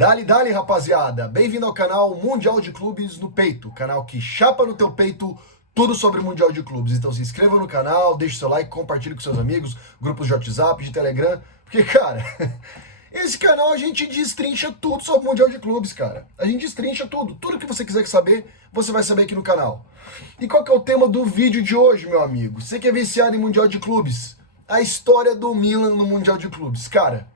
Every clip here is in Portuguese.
Dali, dali, rapaziada! Bem-vindo ao canal Mundial de Clubes no Peito, canal que chapa no teu peito tudo sobre Mundial de Clubes. Então se inscreva no canal, deixe seu like, compartilhe com seus amigos, grupos de WhatsApp, de Telegram, porque, cara, esse canal a gente destrincha tudo sobre Mundial de Clubes, cara. A gente destrincha tudo. Tudo que você quiser saber, você vai saber aqui no canal. E qual que é o tema do vídeo de hoje, meu amigo? Você que é viciado em Mundial de Clubes, a história do Milan no Mundial de Clubes. Cara,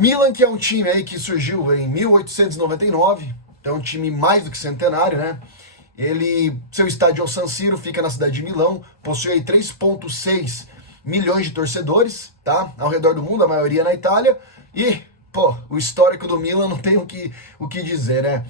Milan, que é um time aí que surgiu em 1899, é um time mais do que centenário, né? Seu estádio é o San Siro, fica na cidade de Milão, possui aí 3,6 milhões de torcedores, tá? Ao redor do mundo, a maioria na Itália. E, pô, o histórico do Milan não tem o que dizer, né?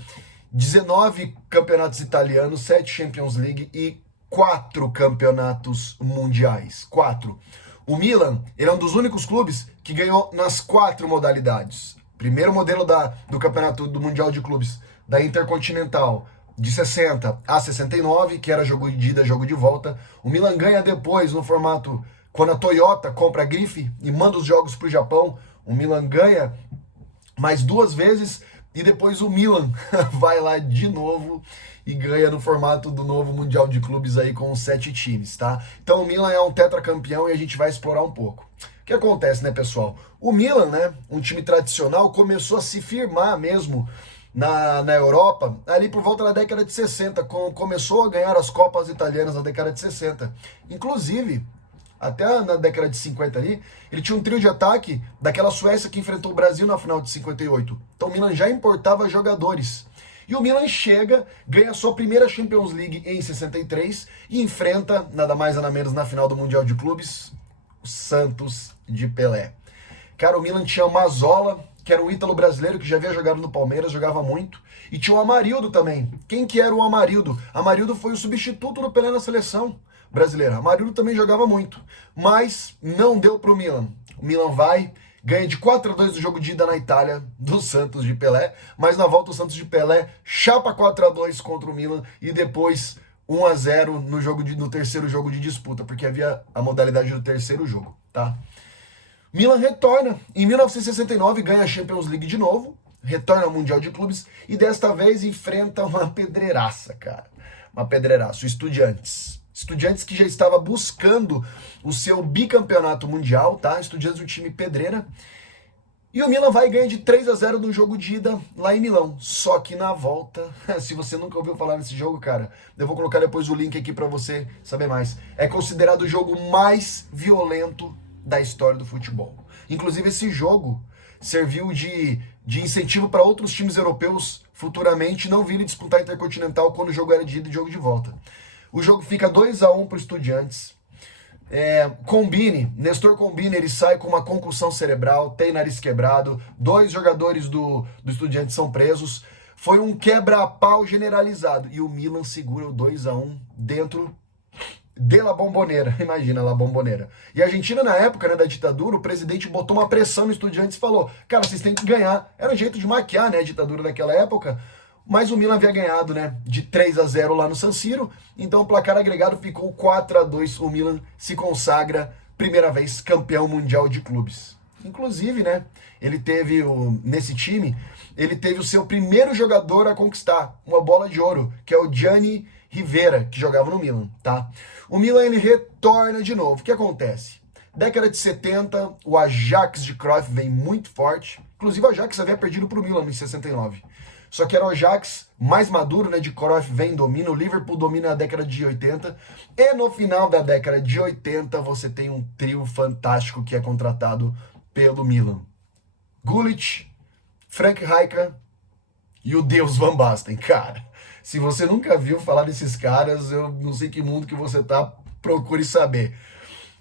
19 campeonatos italianos, 7 Champions League e 4 campeonatos mundiais. 4. O Milan, ele é um dos únicos clubes que ganhou nas 4 modalidades. Primeiro modelo do campeonato do Mundial de Clubes, da Intercontinental, de 60 a 69, que era jogo de ida, jogo de volta. O Milan ganha depois no formato, quando a Toyota compra a grife e manda os jogos para o Japão, o Milan ganha mais 2 vezes e depois o Milan vai lá de novo e ganha no formato do novo Mundial de Clubes aí com 7 times, tá? Então o Milan é um tetracampeão e a gente vai explorar um pouco. O que acontece, né, pessoal? O Milan, né, um time tradicional, começou a se firmar mesmo na Europa ali por volta da década de 60, começou a ganhar as Copas Italianas na década de 60. Inclusive, até na década de 50 ali, ele tinha um trio de ataque daquela Suécia que enfrentou o Brasil na final de 58. Então o Milan já importava jogadores. E o Milan chega, ganha sua primeira Champions League em 63 e enfrenta, nada mais nada menos, na final do Mundial de Clubes, o Santos de Pelé. Cara, o Milan tinha o Mazzola, que era um ítalo brasileiro que já havia jogado no Palmeiras, jogava muito. E tinha o Amarildo também. Quem que era o Amarildo? Amarildo foi o substituto do Pelé na seleção brasileira. Amarildo também jogava muito, mas não deu pro Milan. O Milan vai, ganha de 4-2 no jogo de ida na Itália, do Santos de Pelé, mas na volta o Santos de Pelé chapa 4-2 contra o Milan e depois 1-0 no terceiro jogo de disputa, porque havia a modalidade do terceiro jogo, tá? Milan retorna, em 1969 ganha a Champions League de novo, retorna ao Mundial de Clubes e desta vez enfrenta uma pedreiraça, cara. Uma pedreiraça, o Estudiantes que já estava buscando o seu bicampeonato mundial, tá? Estudiantes, um time pedreira. E o Milan vai e ganha de 3-0 no jogo de ida lá em Milão. Só que na volta, se você nunca ouviu falar nesse jogo, cara, eu vou colocar depois o link aqui para você saber mais. É considerado o jogo mais violento da história do futebol. Inclusive esse jogo serviu de incentivo para outros times europeus futuramente não virem disputar Intercontinental quando o jogo era de ida e jogo de volta. O jogo fica 2-1 para o Estudiantes. Nestor Combini, ele sai com uma concussão cerebral, tem nariz quebrado, 2 jogadores do Estudiantes são presos. Foi um quebra-pau generalizado. E o Milan segura o 2-1 dentro de La Bombonera. Imagina, La Bombonera. E a Argentina, na época, né, da ditadura, o presidente botou uma pressão no Estudiantes e falou: cara, vocês têm que ganhar. Era um jeito de maquiar, né, a ditadura daquela época. Mas o Milan havia ganhado, né, de 3-0 lá no San Siro, então o placar agregado ficou 4-2. O Milan se consagra, primeira vez, campeão mundial de clubes. Inclusive, né, nesse time, ele teve o seu primeiro jogador a conquistar uma bola de ouro, que é o Gianni Rivera, que jogava no Milan, tá? O Milan, ele retorna de novo. O que acontece? Década de 70, o Ajax de Cruyff vem muito forte. Inclusive, o Ajax havia perdido para o Milan em 69. Só que era o Ajax mais maduro, né, de Cruyff vem, domina, o Liverpool domina na década de 80, e no final da década de 80 você tem um trio fantástico que é contratado pelo Milan. Gullit, Frank Rijkaard e o Deus Van Basten. Cara, se você nunca viu falar desses caras, eu não sei que mundo que você tá, procure saber.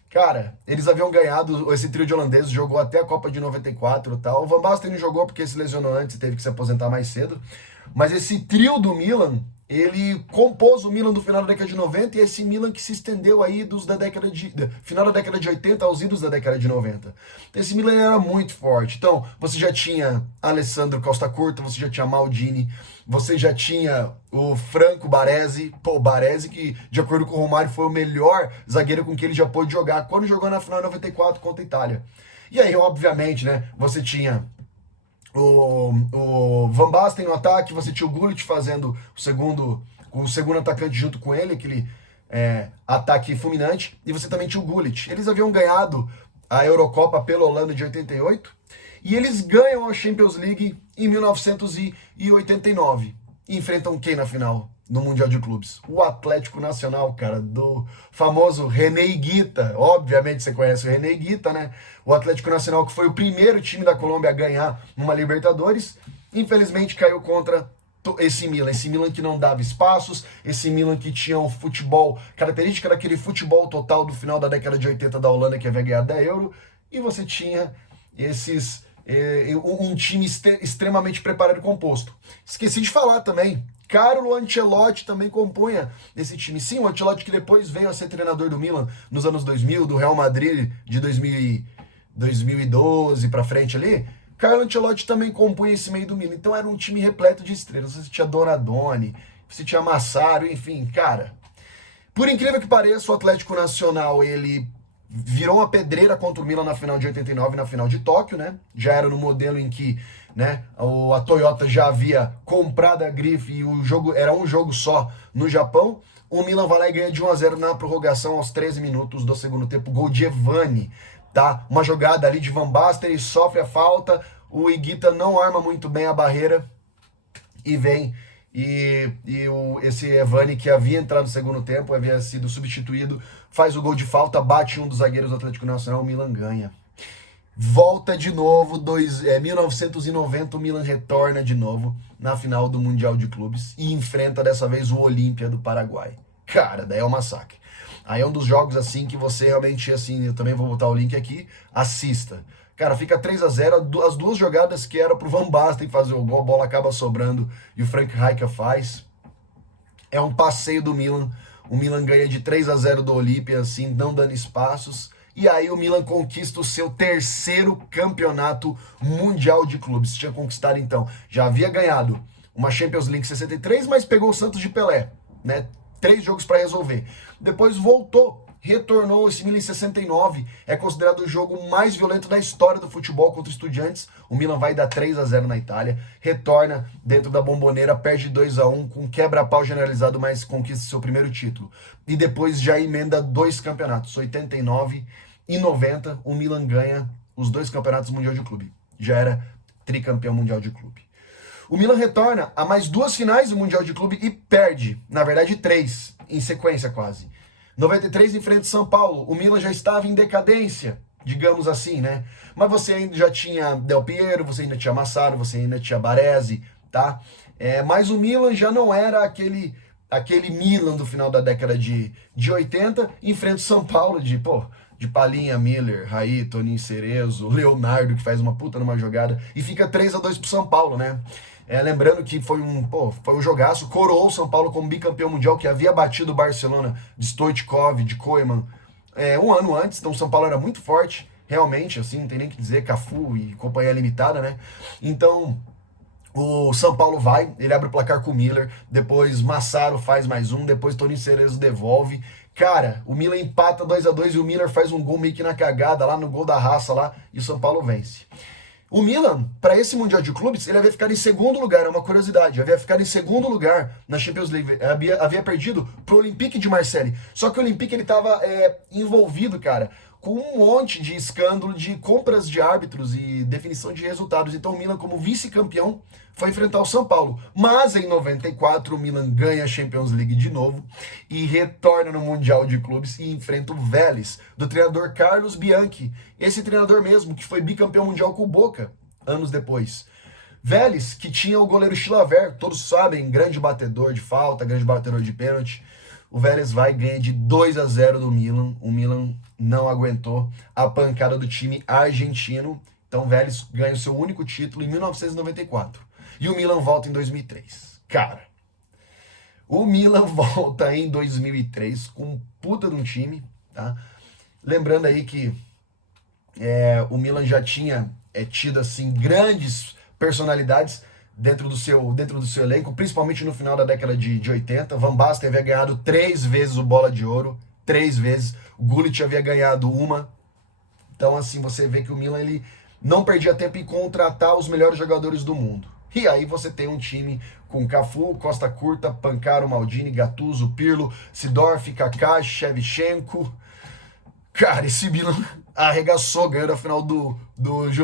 Cara, eles haviam ganhado, esse trio de holandeses jogou até a Copa de 94 e tal. O Van Basten não jogou porque se lesionou antes e teve que se aposentar mais cedo. Mas esse trio do Milan, ele compôs o Milan do final da década de 90 e esse Milan que se estendeu aí final da década de 80 aos idos da década de 90. Esse Milan era muito forte. Então, você já tinha Alessandro Costa Curta, você já tinha Maldini, você já tinha o Franco Baresi, Baresi que, de acordo com o Romário, foi o melhor zagueiro com que ele já pôde jogar quando jogou na final de 94 contra a Itália. E aí, obviamente, né, você tinha o Van Basten no ataque, você tinha o Gullit fazendo o segundo atacante junto com ele, aquele ataque fulminante, e você também tinha o Gullit. Eles haviam ganhado a Eurocopa pela Holanda de 88, e eles ganham a Champions League em 1989. E enfrentam quem na final? No Mundial de Clubes? O Atlético Nacional, cara, do famoso René Higuita. Obviamente você conhece o René Higuita, né? O Atlético Nacional, que foi o primeiro time da Colômbia a ganhar uma Libertadores, infelizmente caiu contra esse Milan que não dava espaços, esse Milan que tinha um futebol, característica daquele futebol total do final da década de 80 da Holanda, que havia ganhado a Euro, e você tinha um time extremamente preparado e composto. Esqueci de falar também, Carlo Ancelotti também compunha esse time. Sim, o Ancelotti que depois veio a ser treinador do Milan nos anos 2000, do Real Madrid de 2012 para frente ali. Carlo Ancelotti também compunha esse meio do Milan. Então era um time repleto de estrelas. Você tinha Donadoni, você tinha Massaro, enfim, cara. Por incrível que pareça, o Atlético Nacional, ele virou uma pedreira contra o Milan na final de 89, na final de Tóquio, né? Já era no modelo em que, né, a Toyota já havia comprado a grife e o jogo era um jogo só no Japão. O Milan vai lá e ganha de 1-0 na prorrogação aos 13 minutos do segundo tempo. Gol de Evani, tá? Uma jogada ali de Van Basten, ele sofre a falta, o Higuita não arma muito bem a barreira e vem... esse Evani, que havia entrado no segundo tempo, havia sido substituído, faz o gol de falta, bate um dos zagueiros do Atlético Nacional, o Milan ganha. Volta de novo, 1990, o Milan retorna de novo na final do Mundial de Clubes e enfrenta dessa vez o Olímpia do Paraguai. Cara, daí é um massacre. Aí é um dos jogos assim que você realmente, assim, eu também vou botar o link aqui, assista. Cara, fica 3-0, as duas jogadas que era pro Van Basten fazer o gol, a bola acaba sobrando e o Frank Rijkaard faz. É um passeio do Milan, o Milan ganha de 3-0 do Olímpia, assim, não dando espaços. E aí o Milan conquista o seu terceiro campeonato mundial de clubes. Tinha conquistado então, já havia ganhado uma Champions League 63, mas pegou o Santos de Pelé, né? 3 jogos para resolver. Depois voltou, retornou esse Milan em 69, é considerado o jogo mais violento da história do futebol contra Estudiantes. O Milan vai dar 3-0 na Itália, retorna dentro da Bombonera, perde 2-1 com quebra-pau generalizado, mas conquista seu primeiro título. E depois já emenda 2 campeonatos, 89 e 90, o Milan ganha os 2 campeonatos mundial de clube. Já era tricampeão mundial de clube. O Milan retorna a mais 2 finais do Mundial de Clube e perde, na verdade 3, em sequência quase. 93 enfrenta São Paulo, o Milan já estava em decadência, digamos assim, né? Mas você ainda já tinha Del Piero, você ainda tinha Massaro, você ainda tinha Baresi, tá? Mas o Milan já não era aquele Milan do final da década de 80, enfrenta o São Paulo de Palhinha, Miller, Raí, Toninho Cerezo, Leonardo, que faz uma puta numa jogada, e fica 3-2 pro São Paulo, né? Lembrando que foi um jogaço, coroou o São Paulo como bicampeão mundial, que havia batido o Barcelona de Stoichkov, de Koeman, um ano antes. Então o São Paulo era muito forte, realmente, assim, não tem nem o que dizer, Cafu e companhia limitada, né? Então o São Paulo vai, ele abre o placar com o Miller, depois Massaro faz mais um, depois Toninho Cerezo devolve. Cara, o Milan empata 2-2 e o Miller faz um gol meio que na cagada, lá no gol da raça lá, e o São Paulo vence. O Milan, para esse Mundial de Clubes, ele havia ficado em segundo lugar, é uma curiosidade, havia ficado em segundo lugar na Champions League, havia perdido pro Olympique de Marseille. Só que o Olympique, ele estava envolvido, cara, com um monte de escândalo de compras de árbitros e definição de resultados. Então o Milan, como vice-campeão, foi enfrentar o São Paulo. Mas em 94 o Milan ganha a Champions League de novo e retorna no Mundial de Clubes e enfrenta o Vélez, do treinador Carlos Bianchi. Esse treinador mesmo, que foi bicampeão mundial com o Boca, anos depois. Vélez, que tinha o goleiro Chilavert, todos sabem, grande batedor de falta, grande batedor de pênalti. O Vélez vai e ganha de 2-0 do Milan. O Milan não aguentou a pancada do time argentino. Então o Vélez ganha o seu único título em 1994. E o Milan volta em 2003. Cara, o Milan volta em 2003 com um puta de um time, tá? Lembrando aí que o Milan já tinha tido assim grandes personalidades dentro do seu elenco, principalmente no final da década de 80. Van Basten havia ganhado 3 vezes o Bola de Ouro, 3 vezes. O Gullit havia ganhado uma. Então, assim, você vê que o Milan, não perdia tempo em contratar os melhores jogadores do mundo. E aí você tem um time com Cafu, Costa Curta, Pancaro, Maldini, Gattuso, Pirlo, Sidorf, Kaká, Shevchenko. Cara, esse Milan arregaçou, ganhando a final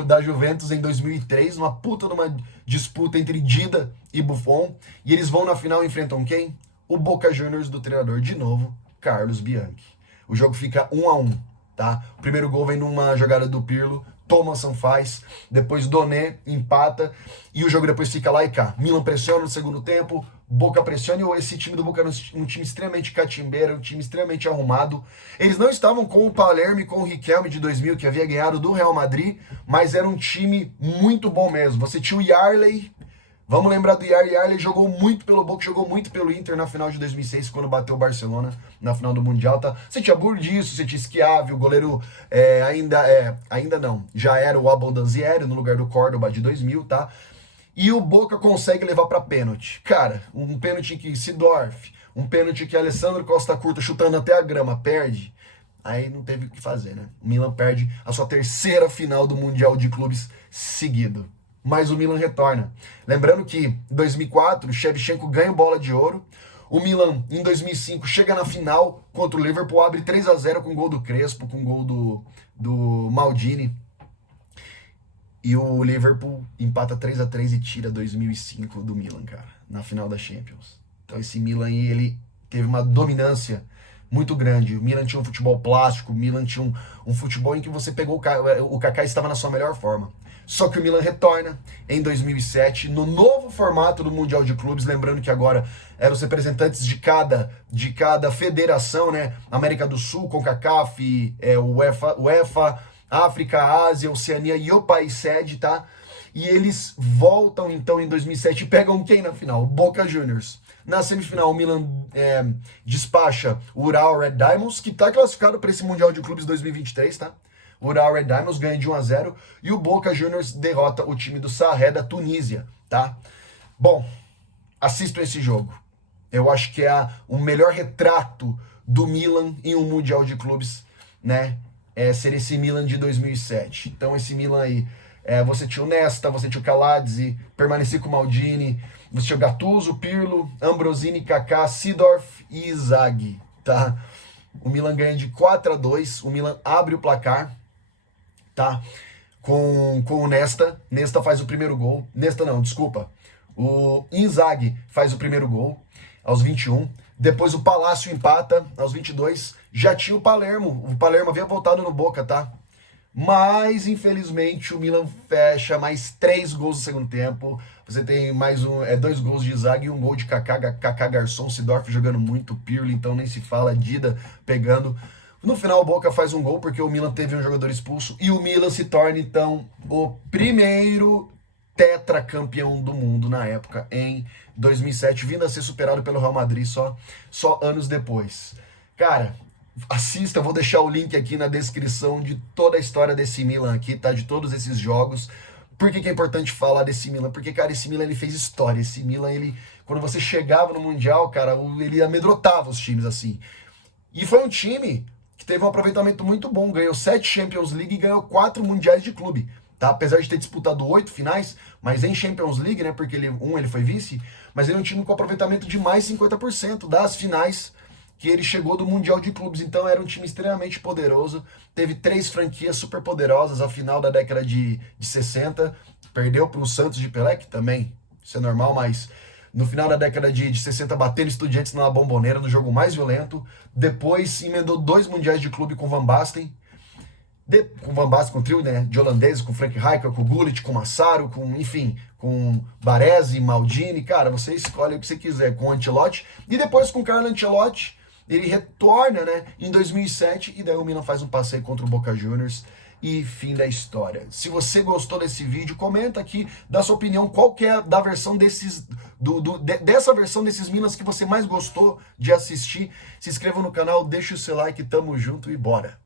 da Juventus em 2003, uma puta numa disputa entre Dida e Buffon. E eles vão na final e enfrentam quem? O Boca Juniors do treinador, de novo, Carlos Bianchi. O jogo fica 1-1, tá? O primeiro gol vem numa jogada do Pirlo, Thomasson faz, depois Doné empata, e o jogo depois fica lá e cá. Milan pressiona no segundo tempo, Boca pressiona, e esse time do Boca era um time extremamente catimbeiro, um time extremamente arrumado. Eles não estavam com o Palermo e com o Riquelme de 2000, que havia ganhado do Real Madrid, mas era um time muito bom mesmo. Você tinha o Yarley. Vamos lembrar do Yarley. Yarley jogou muito pelo Boca, jogou muito pelo Inter na final de 2006, quando bateu o Barcelona na final do Mundial, tá? Você tinha Burdisso, você tinha Schiavi, o goleiro ainda não, já era o Abondanzieri no lugar do Córdoba de 2000, tá? E o Boca consegue levar para pênalti. Cara, um pênalti que Sidorf, um pênalti que Alessandro Costa Curta chutando até a grama perde. Aí não teve o que fazer, né? O Milan perde a sua terceira final do Mundial de Clubes seguido. Mas o Milan retorna. Lembrando que em 2004, o Shevchenko ganha bola de ouro. O Milan, em 2005, chega na final contra o Liverpool, abre 3-0 com gol do Crespo, com gol do Maldini. E o Liverpool empata 3-3 e tira 2005 do Milan, cara, na final da Champions. Então esse Milan aí, ele teve uma dominância muito grande. O Milan tinha um futebol plástico, o Milan tinha um futebol em que você pegou o Kaká estava na sua melhor forma. Só que o Milan retorna em 2007 no novo formato do Mundial de Clubes, lembrando que agora eram os representantes de cada federação, né? América do Sul, CONCACAF, UEFA, África, Ásia, Oceania e o país sede, tá? E eles voltam então em 2007 e pegam quem na final? Boca Juniors. Na semifinal, o Milan despacha o Ural Red Diamonds, que tá classificado para esse Mundial de Clubes 2023, tá? O Ural Red Diamonds ganha de 1-0 e o Boca Juniors derrota o time do Sarré da Tunísia, tá? Bom, assistam esse jogo. Eu acho que é o melhor retrato do Milan em um Mundial de Clubes, né? Ser esse Milan de 2007. Então esse Milan aí, você tinha o Nesta, você tinha o Kaladze, permaneci com o Maldini, você tinha o Gattuso, Pirlo, Ambrosini, Kaká, Sidorf e Inzaghi, tá? O Milan ganha de 4-2, o Milan abre o placar, tá? Com o Nesta. Nesta faz o primeiro gol. Nesta não, desculpa. O Inzaghi faz o primeiro gol aos 21. Depois o Palácio empata aos 22. Já tinha o Palermo. O Palermo havia voltado no Boca, tá? Mas, infelizmente, o Milan fecha mais 3 gols no segundo tempo. Você tem mais 2 gols de Inzaghi e um gol de Kaká, Garçom, Sidorf jogando muito, Pirlo, então nem se fala, Dida pegando. No final, o Boca faz um gol porque o Milan teve um jogador expulso e o Milan se torna, então, o primeiro tetracampeão do mundo na época, em 2007, vindo a ser superado pelo Real Madrid só anos depois. Cara, assista, eu vou deixar o link aqui na descrição de toda a história desse Milan aqui, tá? De todos esses jogos. Por que é importante falar desse Milan? Porque, cara, esse Milan, ele fez história. Esse Milan, ele, quando você chegava no Mundial, cara, ele amedrontava os times, assim. E foi um time que teve um aproveitamento muito bom, ganhou 7 Champions League e ganhou 4 Mundiais de clube, tá? Apesar de ter disputado 8 finais, mas em Champions League, né, porque ele foi vice, mas ele é um time com aproveitamento de mais 50% das finais que ele chegou do Mundial de Clubes, então era um time extremamente poderoso, teve 3 franquias super poderosas, a final da década de 60, perdeu para o Santos de Pelé, que também, isso é normal, mas no final da década de 60, batendo Estudiantes na Bombonera, no jogo mais violento. Depois emendou 2 mundiais de clube com Van Basten. Com Van Basten, com o trio, né, de holandeses, com Frank Rijkaard, com Gullit, com Massaro, com Baresi, Maldini. Cara, você escolhe o que você quiser com o Ancelotti. E depois com o Carlo Ancelotti, ele retorna, né, em 2007, e daí o Milan faz um passeio contra o Boca Juniors. E fim da história. Se você gostou desse vídeo, comenta aqui, dá sua opinião, qual que é da versão dessa versão desses Milans que você mais gostou de assistir. Se inscreva no canal, deixa o seu like, tamo junto e bora!